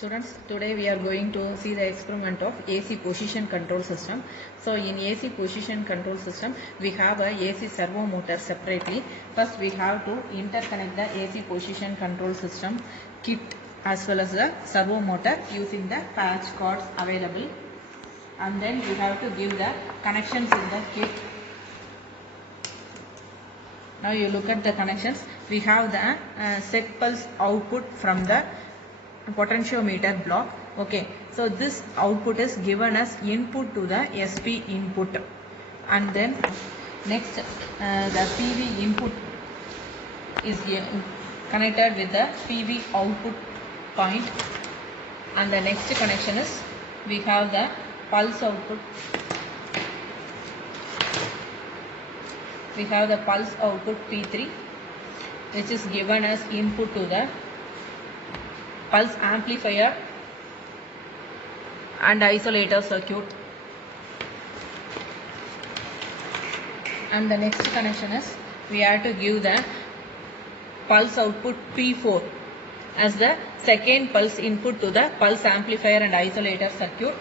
Students, today we are going to see the experiment of AC position control system. So in AC position control system, we have a AC servo motor separately. First we have to interconnect the AC position control system kit as well as the servo motor using the patch cords available. And then we have to give the connections in the kit. Now you look at the connections. We have the set pulse output from the potentiometer block. Okay, so this output is given as input to the SP input, and then next the PV input is connected with the PV output point, and the next connection is we have the pulse output. We have the pulse output P3, which is given as input to the pulse amplifier and isolator circuit. And the next connection is we have to give the pulse output P4 as the second pulse input to the pulse amplifier and isolator circuit.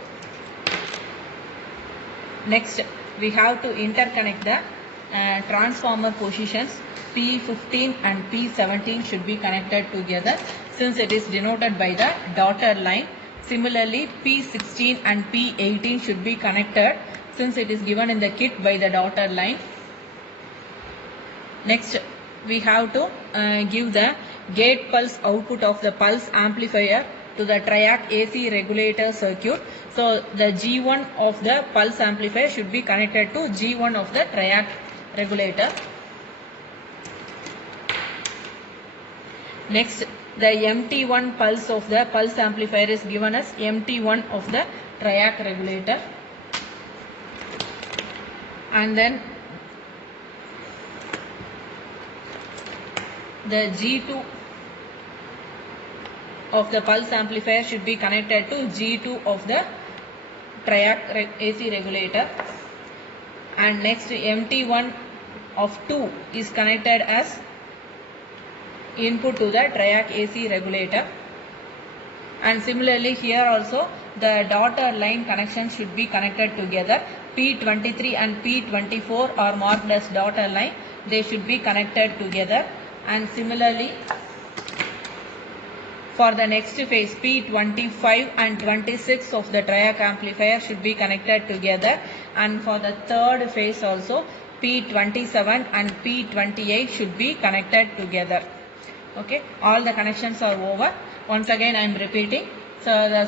Next, we have to interconnect the transformer positions. P15 and P17 should be connected together since it is denoted by the dotted line. Similarly, P16 and P18 should be connected since it is given in the kit by the dotted line. Next, we have to give the gate pulse output of the pulse amplifier to the triac AC regulator circuit. So, the G1 of the pulse amplifier should be connected to G1 of the triac regulator. Next, the MT1 pulse of the pulse amplifier is given as MT1 of the triac regulator. And then the G2 of the pulse amplifier should be connected to G2 of the triac AC regulator. And next, MT1 of 2 is connected as input to the triac AC regulator. And similarly here also the dotted line connection should be connected together. P23 and P24 are marked as dotted line. They should be connected together. And similarly for the next phase, P25 and 26 of the triac amplifier should be connected together. And for the third phase also, P27 and P28 should be connected together. Okay, all the connections are over. Once again I am repeating. So the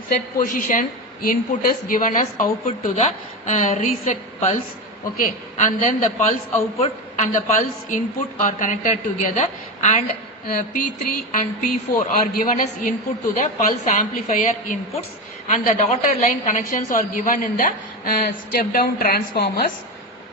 set position input is given as output to the reset pulse. Okay, and then the pulse output and the pulse input are connected together, and P3 and P4 are given as input to the pulse amplifier inputs, and the dotted line connections are given in the step down transformers.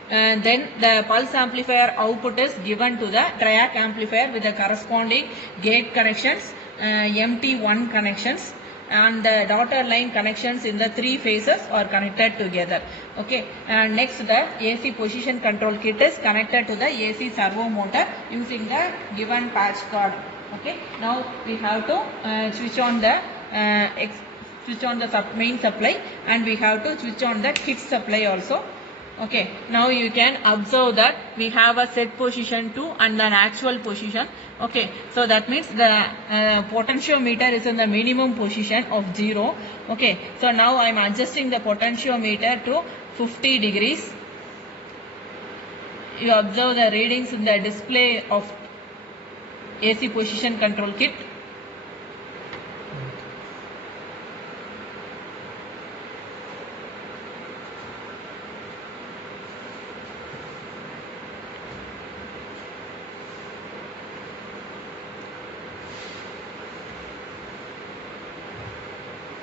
And then the pulse amplifier output is given to the triac amplifier with the corresponding gate connections, MT1 connections, and the dotted line connections in the three phases are connected together. Okay, and next the AC position control kit is connected to the AC servo motor using the given patch cord. Okay, now we have to switch on the main supply, and we have to switch on the kit supply also. Okay, now you can observe that we have a set position 2 and an actual position. Okay, so that means the potentiometer is in the minimum position of 0. Okay, so now I am adjusting the potentiometer to 50 degrees. You observe the readings in the display of AC position control kit.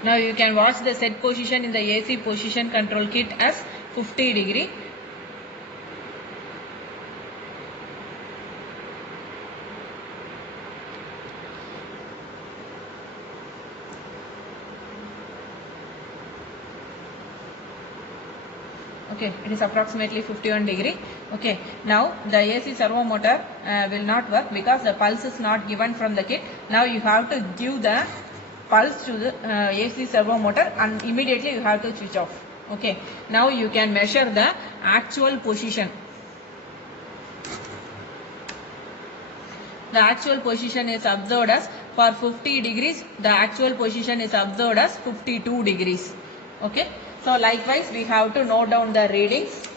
Now you can watch the set position in the AC position control kit as 50 degree. Okay, it is approximately 51 degree. Okay, now the AC servo motor will not work because the pulse is not given from the kit. Now you have to give the pulse to the AC servo motor and immediately you have to switch off. Okay, now you can measure the actual position. The actual position is observed as for 50 degrees, the actual position is observed as 52 degrees. Okay, so likewise we have to note down the readings.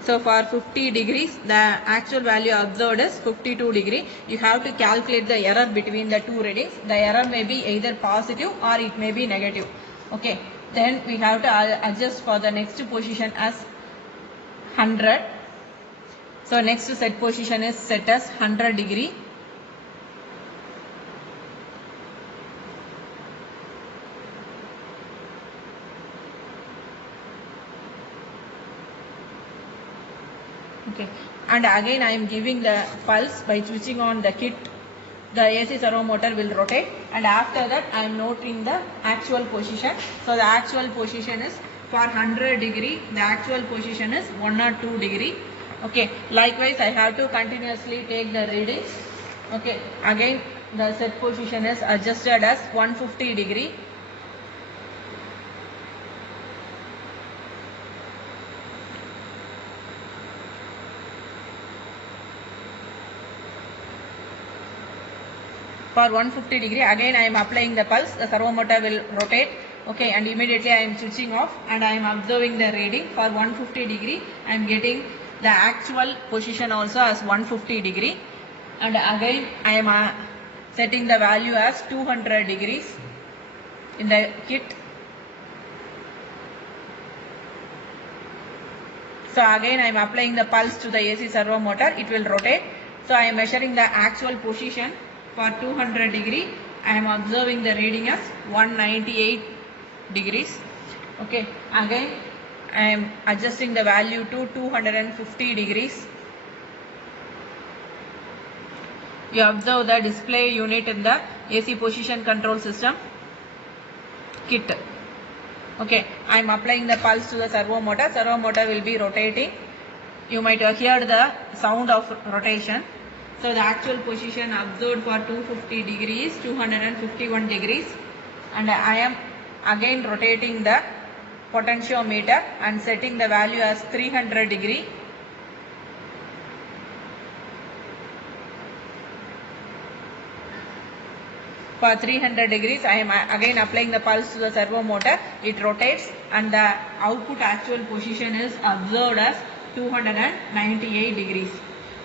So for 50 degrees, the actual value observed is 52 degree. You have to calculate the error between the two readings. The error may be either positive or it may be negative. Okay, then we have to adjust for the next position as 100. So next set position is set as 100 degree. Okay, and again I am giving the pulse by switching on the kit. The AC servo motor will rotate, and after that I am noting the actual position. So the actual position is for 100 degree, the actual position is 102 degree. Okay, likewise I have to continuously take the readings. Okay, again the set position is adjusted as 150 degree. For 150 degree, again I am applying the pulse, the servo motor will rotate. Okay, and immediately I am switching off and I am observing the reading. For 150 degree, I am getting the actual position also as 150 degree. And again I am setting the value as 200 degrees in the kit. So again I am applying the pulse to the AC servo motor, it will rotate. So I am measuring the actual position. For 200 degree, I am observing the reading as 198 degrees. Okay, again I am adjusting the value to 250 degrees. You observe the display unit in the AC position control system kit. Okay, I am applying the pulse to the servo motor. Servo motor will be rotating. You might hear the sound of rotation. So the actual position observed for 250 degrees, 251 degrees, and I am again rotating the potentiometer and setting the value as 300 degree. For 300 degrees, I am again applying the pulse to the servo motor. It rotates and the output actual position is observed as 298 degrees.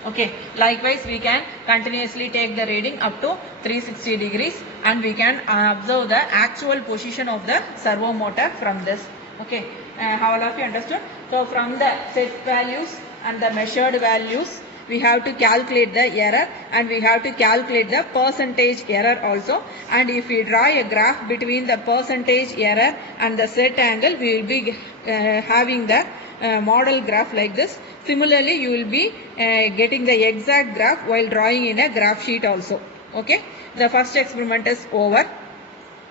Okay, likewise we can continuously take the reading up to 360 degrees and we can observe the actual position of the servo motor from this. Okay, how all of you understood? So from the set values and the measured values, we have to calculate the error and we have to calculate the percentage error also. And if we draw a graph between the percentage error and the set angle, we will be having the model graph like this. Similarly, you will be getting the exact graph while drawing in a graph sheet also. Okay, the first experiment is over.